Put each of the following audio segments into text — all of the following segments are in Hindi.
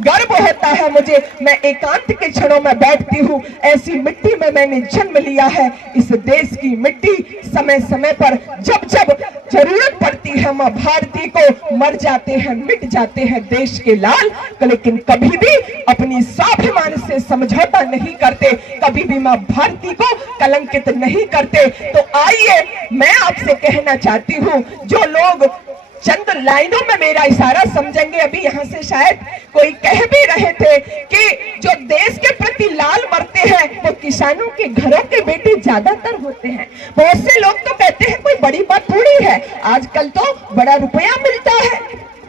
गर्व होता है मुझे। मैं एकांत के क्षणों में बैठती हूँ, ऐसी मिट्टी में मैंने जन्म लिया है। इस देश की मिट्टी समय समय पर जब जब जरूरत पड़ती है माँ भारती को, मर जाते हैं, मिट जाते हैं देश के लाल, लेकिन कभी भी अपनी स्वाभिमान से समझौता नहीं करते, कभी भी माँ भारती को कलंकित नहीं करते। तो आइए मैं आपसे कहना चाहती हूँ, जो लोग चंद लाइनों में मेरा इशारा समझेंगे, अभी यहाँ से शायद कोई कह भी रहे थे कि जो देश के प्रति लाल मरते हैं वो किसानों के घरों के बेटे ज्यादातर होते हैं। बहुत से लोग तो कहते हैं कोई बड़ी बात थोड़ी है, आजकल तो बड़ा रुपया मिलता है,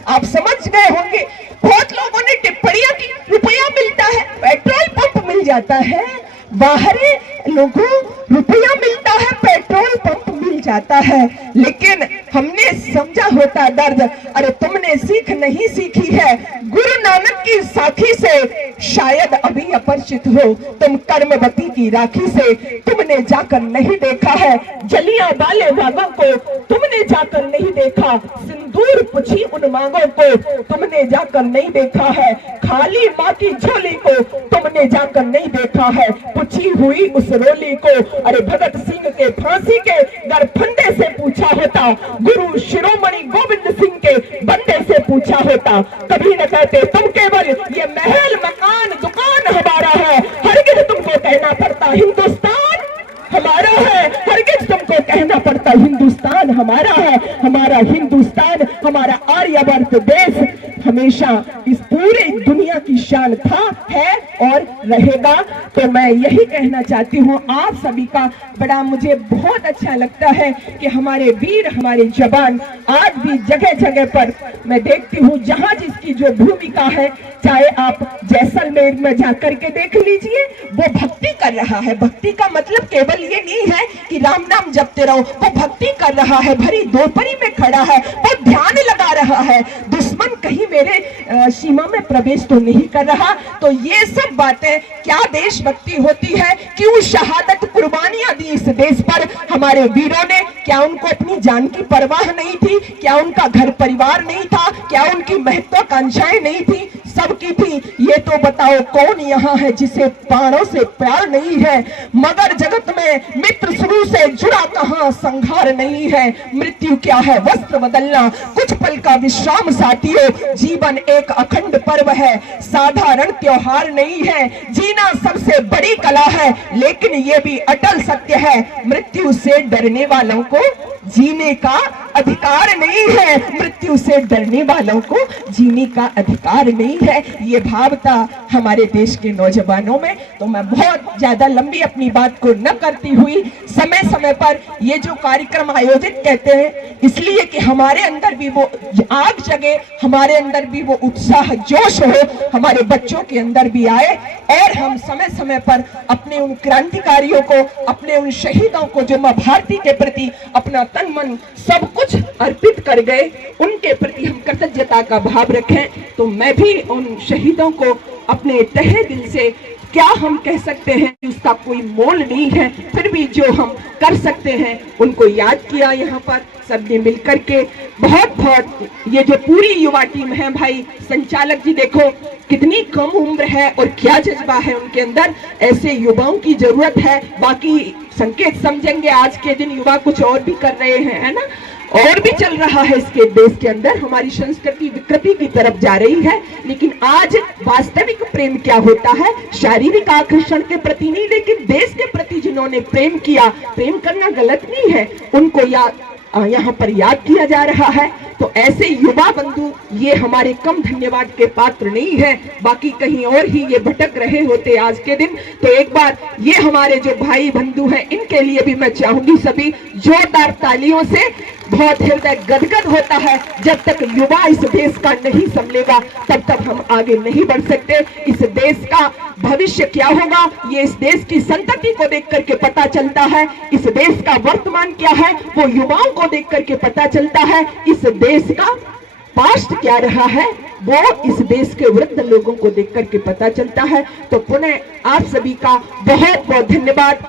आप समझ गए होंगे। बहुत लोगों ने टिप्पणियां की, रुपया मिलता है, पेट्रोल पंप मिल जाता है, बाहरी लोगों रुपया मिलता है, पेट्रोल पंप मिल जाता है, लेकिन हमने समझा होता दर्द। अरे तुमने सीख नहीं सीखी है गुरु नानक की साखी से, शायद अभी अपरिचित हो तुम कर्मवती की राखी से। तुमने जाकर नहीं देखा है जलियांवाले बागों को, तुमने जाकर नहीं देखा सिंदूर पुछी उन मांगों को, तुमने जाकर नहीं देखा है खाली माँ की झोली को, तुमने जाकर नहीं देखा है पुछी हुई उस रोली को। अरे भगत सिंह के फांसी के दर फंदे से पूछा होता, गुरु शिरोमणि गोविंद सिंह के बंदे से पूछा होता, कभी न कहते तुम केवल ये महल मकान दुकान हमारा है, हरगिज तुमको कहना पड़ता हिंदुस्तान हमारा है, हरगिज तुमको कहना पड़ता हिंदुस्तान हमारा है। हमारा हिंदुस्तान, हमारा आर्यवर्त देश हमेशा इस पूरी दुनिया की शान था, है और रहेगा। तो मैं यही कहना चाहती हूँ आप सभी का, बड़ा मुझे बहुत अच्छा लगता है कि हमारे वीर, हमारे जवान आज भी जगह जगह पर मैं देखती हूँ, जहाँ जिसकी जो भूमिका है, चाहे आप जैसलमेर में जाकर के देख लीजिए, वो भक्ति कर रहा है। भक्ति का मतलब केवल ये नहीं है कि राम नाम जपते रहो, वो भक्ति कर रहा है, भरी दोपहरी में खड़ा है, वो ध्यान लगा रहा है, दुश्मन कहीं मेरे सीमा में प्रवेश तो नहीं कर रहा। तो ये सब बातें क्या देशभक्ति होती है, क्यों शहादत कुर्बानियां दी इस देश पर हमारे वीरों ने, क्या उनको अपनी जान की परवाह नहीं थी, क्या उनका घर परिवार नहीं था, क्या उनकी महत्वाकांक्षाएं नहीं थी, सबकी थी। ये तो बताओ कौन यहाँ है जिसे प्राणों से प्यार नहीं है, मगर जगत में मित्र शुरू से जुड़ा कहाँ संघार नहीं है। मृत्यु क्या है वस्त्र बदलना, कुछ पल का विश्राम साथियों, जीवन एक अखंड पर्व है, साधारण त्योहार नहीं है, जीना सबसे बड़ी कला है, लेकिन ये भी अटल सत्य है, मृत्यु से डरने वालों को जीने का अधिकार नहीं है, मृत्यु से डरने वालों को जीने का अधिकार नहीं है। ये भाव था हमारे देश के नौजवानों में। तो मैं बहुत ज्यादा लंबी अपनी बात को न करती हुई, समय समय पर ये जो कार्यक्रम आयोजित कहते हैं इसलिए कि हमारे अंदर भी वो आग जगे, हमारे अंदर भी वो उत्साह जोश हो, हमारे बच्चों के अंदर भी आए, और हम समय समय पर अपने उन क्रांतिकारियों को, अपने उन शहीदों को जो मां भारती के प्रति अपना तन मन सब कुछ अर्पित कर गए, उनके प्रति हम कृतज्ञता का भाव रखें। तो मैं भी उन शहीदों को अपने तहे दिल से, क्या हम कह सकते हैं, उसका कोई मोल नहीं है, फिर भी जो हम कर सकते हैं उनको याद किया यहाँ पर सबने मिलकर के। बहुत बहुत ये जो पूरी युवा टीम है भाई, संचालक जी देखो कितनी कम उम्र है और क्या जज्बा है उनके अंदर, ऐसे युवाओं की जरूरत है। बाकी संकेत समझेंगे, आज के दिन युवा कुछ और भी कर रहे हैं, है ना, और भी चल रहा है इसके देश के अंदर, हमारी संस्कृति विकृति की तरफ जा रही है। लेकिन आज वास्तविक प्रेम क्या होता है, शारीरिक आकर्षण के प्रति नहीं, लेकिन देश के प्रति जिन्होंने प्रेम किया, प्रेम करना गलत नहीं है, उनको यहाँ पर याद किया जा रहा है। तो ऐसे युवा बंधु ये हमारे कम धन्यवाद के पात्र नहीं है, बाकी कहीं और ही ये भटक रहे होते आज के दिन। तो एक बार ये हमारे जो भाई बंधु हैं इनके लिए भी मैं चाहूंगी सभी जोरदार तालियों से, बहुत हृदय गदगद होता है। जब तक युवा इस देश का नहीं संभलेगा तब तक हम आगे नहीं बढ़ सकते। इस देश का भविष्य क्या होगा ये इस देश की संतति को देख करके पता चलता है, इस देश का वर्तमान क्या है वो युवाओं को देख करके पता चलता है, इस देश का पास्ट क्या रहा है वो इस देश के वृद्ध लोगों को देख करके पता चलता है। तो पुनः आप सभी का बहुत बहुत धन्यवाद।